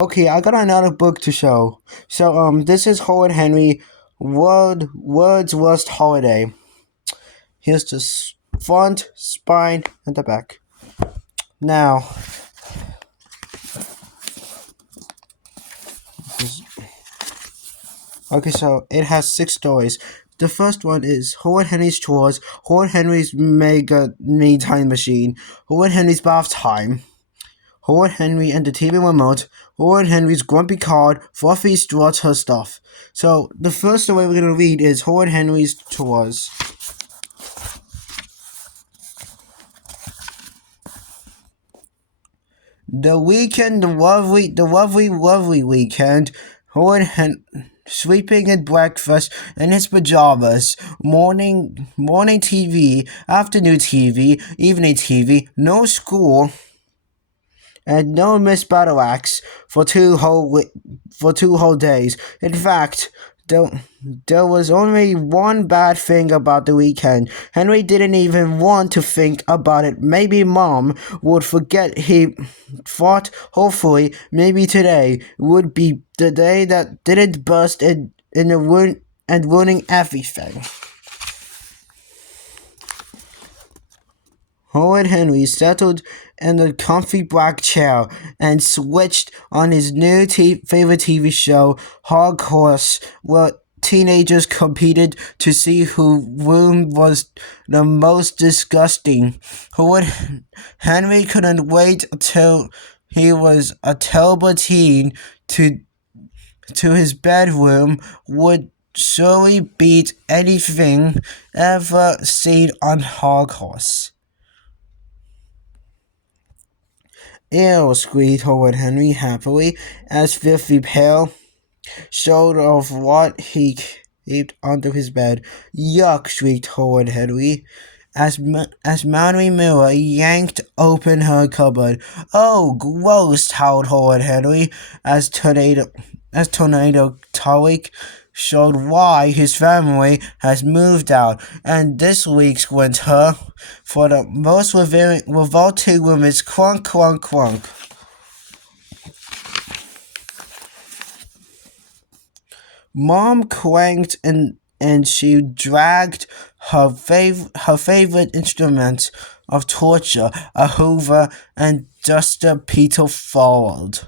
Okay, I got another book to show. This is Howard Henry, World's Worst Holiday. Here's the front, spine, and the back. Now, okay, so it has 6 stories. The first one is Horrid Henry's Chores, Horrid Henry's Mega Me Time Machine, Horrid Henry's Bath Time, Horrid Henry and the TV Remote, Horrid Henry's Grumpy Card, Fluffy Struts Her Stuff. So, the first story we're going to read is Horrid Henry's Chores. The weekend, the lovely weekend. Horrid sweeping at breakfast in his pajamas, morning TV, afternoon TV, evening TV, no school, and no Miss Battle Axe for two whole days. In fact, there was only one bad thing about the weekend. Henry didn't even want to think about it. Maybe Mom would forget. He thought, hopefully, maybe today would be the day that didn't burst in the ruin and ruining everything. Horrid Henry settled in a comfy black chair and switched on his new favorite TV show, Horrid, where teenagers competed to see whose room was the most disgusting. Horrid Henry couldn't wait until he was a terrible teen to his bedroom would surely beat anything ever seen on Horrid. Ew, squeaked Horrid Henry happily, as Filthy Pale showed off what he kept under his bed. Yuck, shrieked Horrid Henry, as Mallory Miller yanked open her cupboard. Oh, gross, howled Horrid Henry, as Tornado Tariq showed why his family has moved out, and this week's winter for the most revolting room is crunk, crunk, crunk. Mom clanked and she dragged her favorite instruments of torture, a hoover and duster. Peter followed.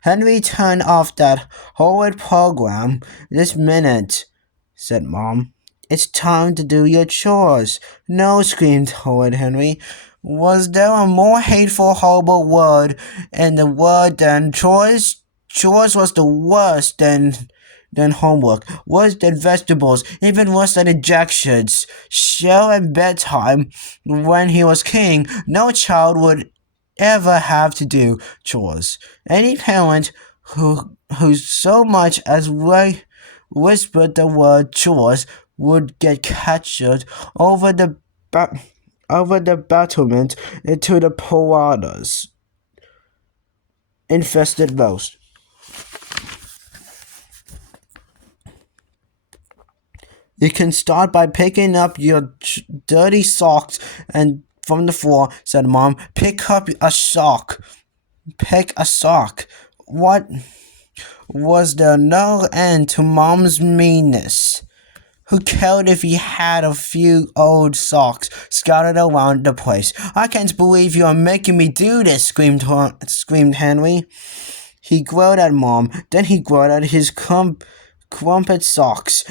Henry, turn off that horrid program this minute, said Mom. It's time to do your chores. No, screamed Horrid Henry. Was there a more hateful, horrible word in the world than chores? Chores was the worst than homework, worse than vegetables, even worse than injections. Shell and bedtime. When he was king, no child would ever have to do chores. Any parent who so much as whispered the word chores would get captured over the battlement into the piranhas infested most. You can start by picking up your dirty socks and from the floor, said Mom. Pick up a sock. Pick a sock. What? Was there no end to Mom's meanness? Who cared if he had a few old socks scattered around the place? I can't believe you are making me do this, screamed Henry. He glared at Mom. Then he glared at his crumpet socks.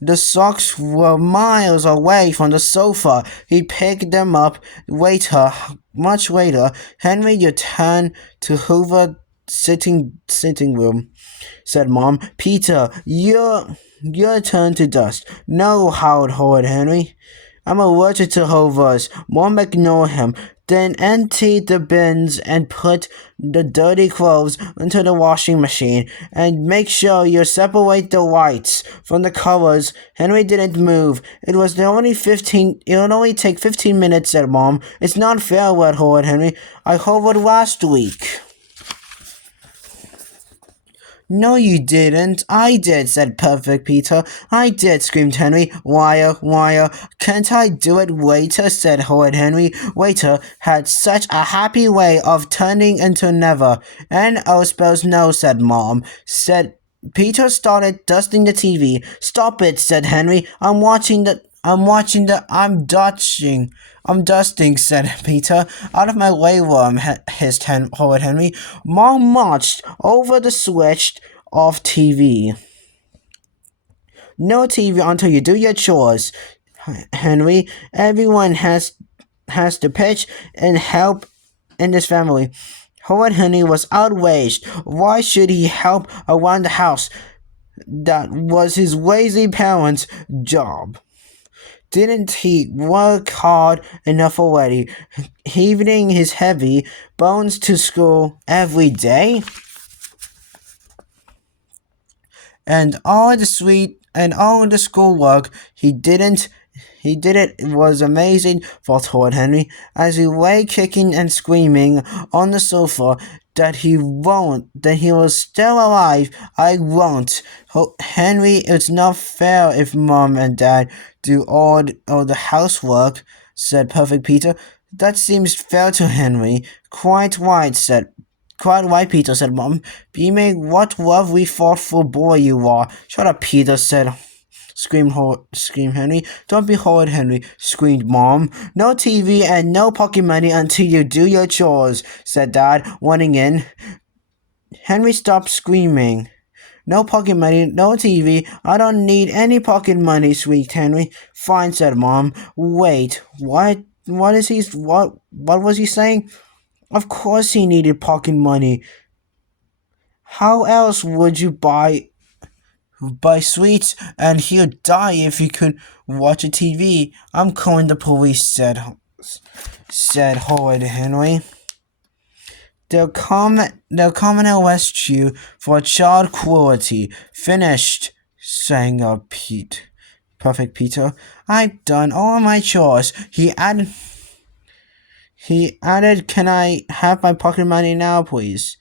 The socks were miles away from the sofa. He picked them up much later. Henry, your turn to hoover sitting room, said Mom. Peter, your turn to dust. No, howled Horrid Henry. I'm allergic to hoovers. Mom ignored him. Then empty the bins and put the dirty clothes into the washing machine. And make sure you separate the whites from the colors. Henry didn't move. It would only take 15 minutes, said Mom. It's not fair, wet Horrid Henry. I hovered last week. No, you didn't. I did, said Perfect Peter. I did, screamed Henry. Wire. Can't I do it, waiter, said Horrid Henry. Waiter had such a happy way of turning into never. And I suppose no, said Mom. Said Peter started dusting the TV. Stop it, said Henry. I'm dusting, said Peter. Out of my way, worm, hissed Horrid Henry. Mom marched over the switch off TV. No TV until you do your chores, Henry. Everyone has to pitch and help in this family. Horrid Henry was outraged. Why should he help around the house? That was his lazy parents' job. Didn't he work hard enough already, heaving his heavy bones to school every day? And all the schoolwork he did it was amazing, thought Horrid Henry, as he lay kicking and screaming on the sofa that he was still alive. I won't. Henry, it's not fair if Mom and Dad do all the housework, said Perfect Peter. That seems fair to Henry. Quite right, Peter, said Mom. Beaming, what lovely, thoughtful boy you are. Shut up, Peter, screamed Henry. Don't be horrid, Henry, screamed Mom. No TV and no pocket money until you do your chores, said Dad, running in. Henry stopped screaming. No pocket money, no TV. I don't need any pocket money, squeaked Henry. Fine, said Mom. Wait, what was he saying? Of course he needed pocket money. How else would you buy sweets? And he'd die if he could watch a TV. I'm calling the police, said Horrid Henry. They'll come and arrest you for child cruelty. Finished, sang up Perfect Peter. I've done all my chores. He added, can I have my pocket money now, please?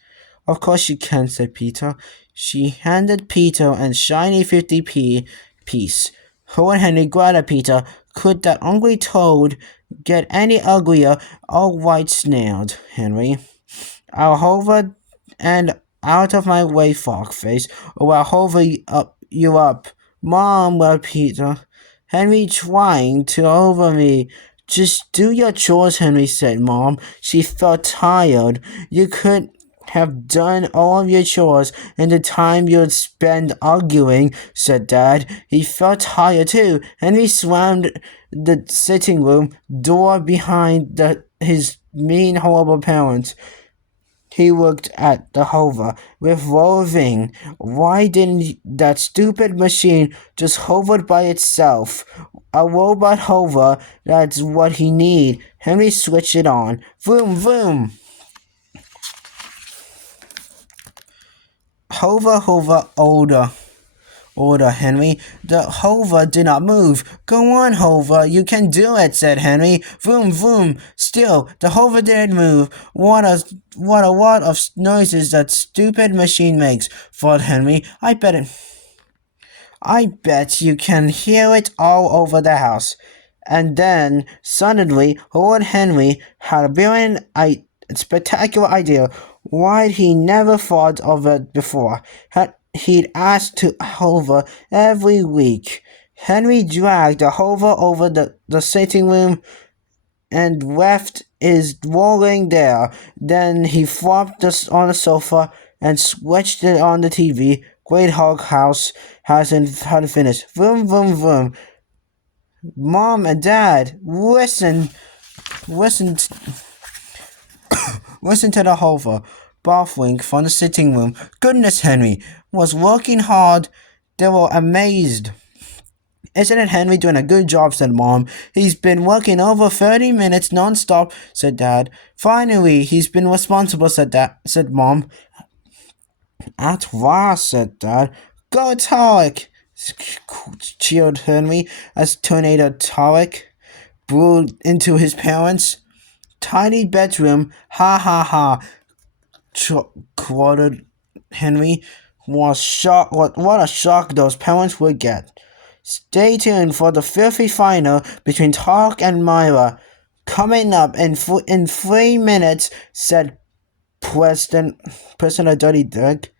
Of course you can, said Peter. She handed Peter a shiny 50p piece. Horrid Henry glared at Peter. Could that ugly toad get any uglier? All right, snailed Henry. I'll hover and out of my way, Foxface, or I'll hover you up. Mom, well, Peter. Henry trying to over me. Just do your chores, Henry, said Mom. She felt tired. You could have done all of your chores in the time you'd spend arguing, said Dad. He felt tired too. Henry slammed the sitting room door behind his mean, horrible parents. He looked at the hover with loathing. Why didn't that stupid machine just hover by itself? A robot hover, that's what he need. Henry switched it on. Vroom, vroom. Hover, order, Henry. The hover did not move. Go on, hover, you can do it, said Henry. Vroom, vroom. Still, the hover didn't move. What a lot of noises that stupid machine makes, thought Henry. I bet you can hear it all over the house. And then, suddenly, Horrid Henry had a brilliant, spectacular idea. Why'd he never thought of it before? He'd asked to hover every week. Henry dragged the hover over the sitting room and left it rolling there. Then he flopped on the sofa and switched it on the TV. Great Hog House hadn't finished. Vroom, vroom, vroom. Mom and Dad, listen to the hover baffling from the sitting room. Goodness, Henry was working hard. They were amazed. Isn't it Henry doing a good job, said Mom. He's been working over 30 minutes non-stop, said Dad. Finally, he's been responsible, said Mom. At last, said Dad. Go, Tarek, cheered Henry as Tornado Tarek blew into his parents' tiny bedroom. Ha ha ha, quoted Henry. What a shock those parents would get. Stay tuned for the filthy final between Tark and Myra. Coming up in 3 minutes, said President Dirty Dirk.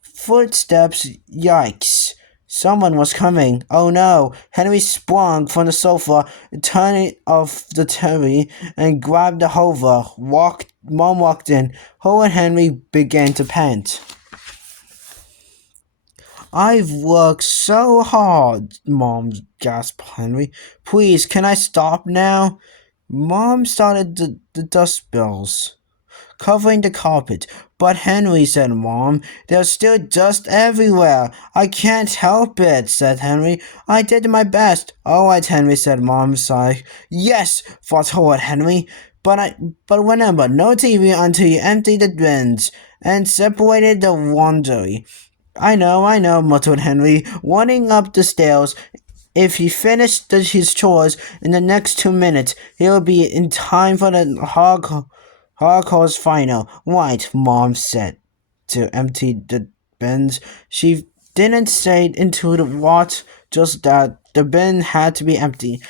Footsteps, yikes. Someone was coming. Oh no. Henry sprung from the sofa, turned off the TV, and grabbed the hover. Mom walked in. Ho and Henry began to pant. I've worked so hard, Mom gasped Henry. Please, can I stop now? Mom started the dust bills, covering the carpet. But Henry, said Mom, there's still dust everywhere. I can't help it, said Henry. I did my best. All right, Henry, said Mom, sighing. Yes, thought Horrid Henry. But remember, no TV until you empty the bins and separated the laundry. I know, muttered Henry, running up the stairs. If he finished his chores in the next 2 minutes, he'll be in time for the hardcore's final. Right, Mom said to empty the bins. She didn't say into the what, just that the bin had to be empty.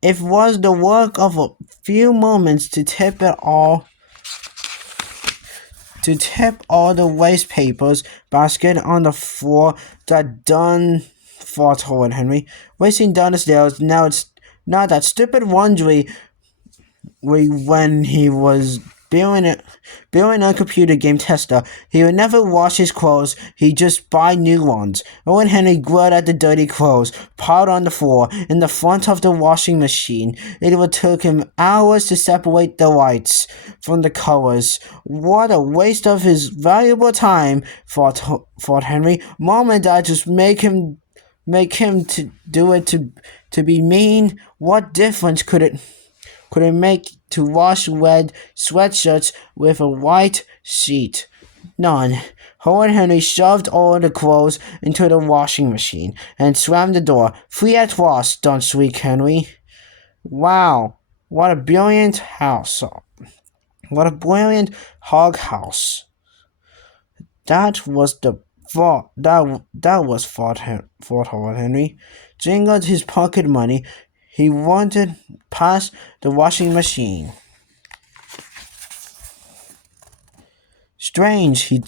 It was the work of a few moments to tip all the waste papers basket on the floor. That done, thought Horrid Henry, racing down the stairs. Now that stupid laundry when he was building a computer game tester. He would never wash his clothes, he'd just buy new ones. Owen Henry glared at the dirty clothes piled on the floor in the front of the washing machine. It would take him hours to separate the whites from the colors. What a waste of his valuable time, thought Henry. Mom and Dad just make him to do it to be mean. What difference could it make to wash red sweatshirts with a white sheet? None. Horrid Henry shoved all the clothes into the washing machine and slammed the door. Free at last, don't shriek Henry. Wow, what a brilliant house. What a brilliant hog house. That was thought Horrid Henry. Jingled his pocket money. He wanted past the washing machine. Strange, he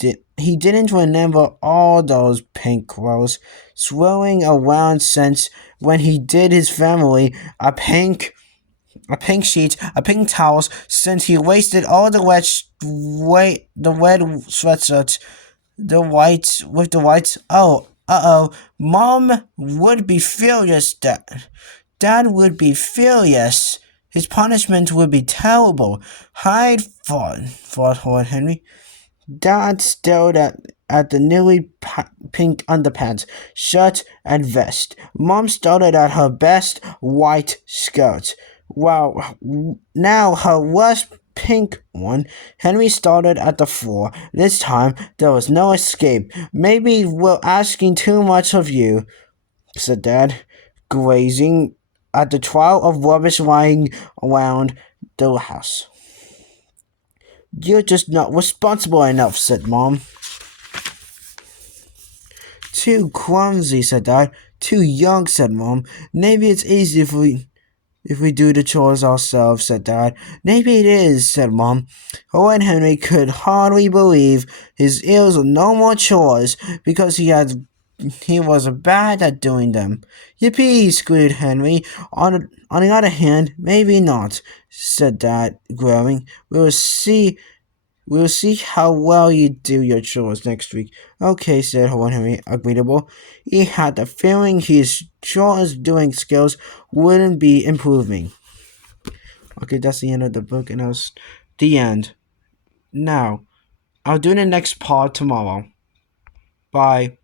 didn't remember all those pink clothes swirling around since when he did his family a pink sheet, a pink towels, since he wasted all the red sweatshirts, the whites. Mom would be furious. Dad would be furious. His punishment would be terrible. Hide, thought Horrid Henry. Dad stared at the newly pink underpants, shirt, and vest. Mom started at her best white skirt. Wow, now her worst pink one. Henry started at the floor. This time, there was no escape. Maybe we're asking too much of you, said Dad, gazing at the trail of rubbish lying around the house. You're just not responsible enough, said Mom. Too clumsy, said Dad. Too young, said Mom. Maybe it's easy if we do the chores ourselves, said Dad. Maybe it is, said Mom. Owen Henry could hardly believe his ears were no more chores because he was bad at doing them. Yippee, squealed Henry. On the other hand, maybe not, said Dad, growling. We'll see how well you do your chores next week. Okay, said Horrid Henry, agreeable. He had the feeling his chores doing skills wouldn't be improving. Okay, that's the end of the book, and that's the end. Now, I'll do the next part tomorrow. Bye.